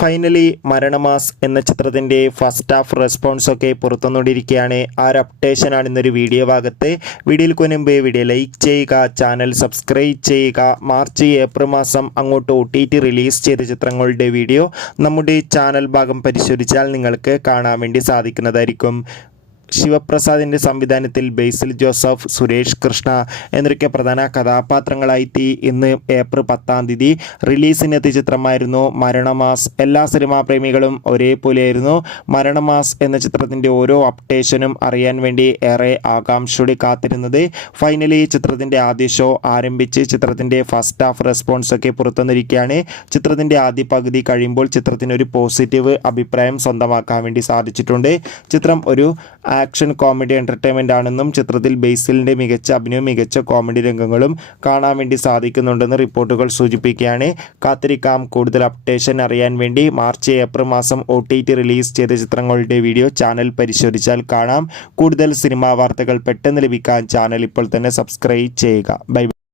Finally Maranamass എന്ന ചിത്രത്തിൻ്റെ first half റെസ്പോൺസൊക്കെ പുറത്തുനിന്നിരിക്കുകയാണ്. ആ ഒരു അപ്ഡേഷനാണ് ഇന്നൊരു വീഡിയോ ഭാഗത്ത്. വീഡിയോയിൽ മുൻപ് വീഡിയോ ലൈക്ക് ചെയ്യുക, ചാനൽ സബ്സ്ക്രൈബ് ചെയ്യുക. മാർച്ച് ഏപ്രിൽ മാസം അങ്ങോട്ട് OTT റിലീസ് ചെയ്ത ചിത്രങ്ങളുടെ വീഡിയോ നമ്മുടെ ചാനൽ ഭാഗം പരിശോധിച്ചാൽ നിങ്ങൾക്ക് കാണാൻ വേണ്ടി സാധിക്കുന്നതായിരിക്കും. ശിവപ്രസാദിൻ്റെ സംവിധാനത്തിൽ ബേസിൽ ജോസഫ്, സുരേഷ് കൃഷ്ണ എന്നൊക്കെ പ്രധാന കഥാപാത്രങ്ങളായി ഇന്ന് ഏപ്രിൽ 10 റിലീസിനെത്തിയ ചിത്രമായിരുന്നു മരണമാസ്. എല്ലാ സിനിമാ പ്രേമികളും ഒരേപോലെയായിരുന്നു മരണമാസ് എന്ന ചിത്രത്തിൻ്റെ ഓരോ അപ്ഡേഷനും അറിയാൻ വേണ്ടി ഏറെ ആകാംക്ഷയോടെ കാത്തിരുന്നത്. ഫൈനലി ചിത്രത്തിൻ്റെ ആദ്യ ഷോ ആരംഭിച്ച് ചിത്രത്തിൻ്റെ ഫസ്റ്റ് ഹാഫ് റെസ്പോൺസൊക്കെ പുറത്തുവന്നിരിക്കുകയാണ്. ചിത്രത്തിൻ്റെ ആദ്യ പകുതി കഴിയുമ്പോൾ ചിത്രത്തിനൊരു പോസിറ്റീവ് അഭിപ്രായം സ്വന്തമാക്കാൻ വേണ്ടി സാധിച്ചിട്ടുണ്ട്. ചിത്രം ഒരു ആക്ഷൻ കോമഡി എൻ്റർടൈൻമെൻ്റ് ആണെന്നും ചിത്രത്തിൽ ബേസിലിൻ്റെ മികച്ച അഭിനയവും മികച്ച കോമഡി രംഗങ്ങളും കാണാൻ വേണ്ടി സാധിക്കുന്നുണ്ടെന്ന് റിപ്പോർട്ടുകൾ സൂചിപ്പിക്കുകയാണ്. കാത്തിരിക്കാം കൂടുതൽ അപ്ഡേഷൻ അറിയാൻ വേണ്ടി. മാർച്ച് ഏപ്രിൽ മാസം OTT റിലീസ് ചെയ്ത ചിത്രങ്ങളുടെ വീഡിയോ ചാനൽ പരിശോധിച്ചാൽ കാണാം. കൂടുതൽ സിനിമാ വാർത്തകൾ പെട്ടെന്ന് ലഭിക്കാൻ ചാനൽ ഇപ്പോൾ തന്നെ സബ്സ്ക്രൈബ് ചെയ്യുക. ബൈ.